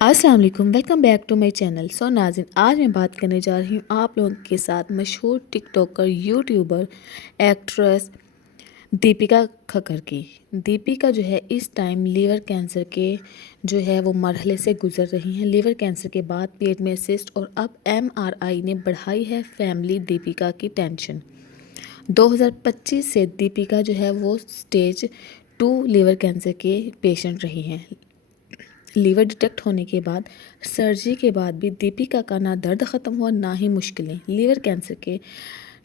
अस्सलाम वालेकुम, welcome back to my channel. So नाज़रीन, आज मैं बात करने जा रही हूँ आप लोगों के साथ मशहूर TikToker, YouTuber, actress Deepika Kakkar की। दीपिका जो है इस टाइम लीवर कैंसर के जो है वो मरहले से गुजर रही हैं। लीवर कैंसर के बाद पेट में सिस्ट और अब एमआरआई ने बढ़ाई है फैमिली दीपिका की टेंशन। 2025 से दीपिका जो है वो स्टेज 2 लीवर कैंसर के पेशेंट रही हैं। लीवर डिटेक्ट होने के बाद सर्जरी के बाद भी दीपिका का ना दर्द ख़त्म हुआ ना ही मुश्किलें। लीवर कैंसर के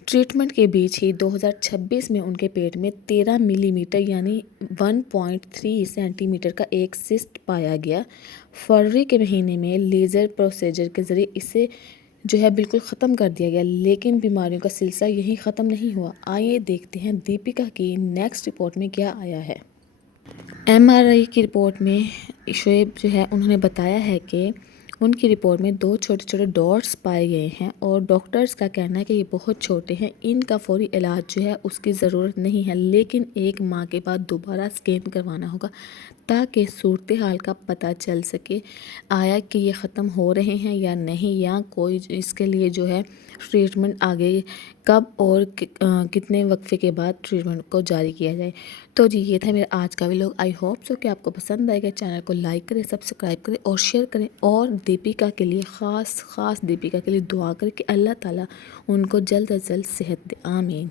ट्रीटमेंट के बीच ही 2026 में उनके पेट में 13 मिलीमीटर यानी 1.3 सेंटीमीटर का एक सिस्ट पाया गया। फरवरी के महीने में लेज़र प्रोसीजर के ज़रिए इसे जो है बिल्कुल ख़त्म कर दिया गया, लेकिन बीमारियों का सिलसिला यही ख़त्म नहीं हुआ। आइए देखते हैं दीपिका की नेक्स्ट रिपोर्ट में क्या आया है। एमआरआई की रिपोर्ट में शोएब जो है उन्होंने बताया है कि उनकी रिपोर्ट में 2 छोटे-छोटे डॉट्स पाए गए हैं और डॉक्टर्स का कहना है कि ये बहुत छोटे हैं, इनका फ़ौरी इलाज जो है उसकी ज़रूरत नहीं है, लेकिन 1 माह के बाद दोबारा स्कैन करवाना होगा ताकि सूरत हाल का पता चल सके आया कि ये ख़त्म हो रहे हैं या नहीं, या कोई इसके लिए जो है ट्रीटमेंट आगे कब और कितने वक्फे के बाद ट्रीटमेंट को जारी किया जाए। तो जी ये था मेरा आज का व्लॉग। आई होप सो कि आपको पसंद आएगा। चैनल को लाइक करें, सब्सक्राइब करें और शेयर करें, और दीपिका के लिए ख़ास दीपिका के लिए दुआ करें कि अल्लाह ताला उनको जल्द अज जल्द सेहत दे। आमीन।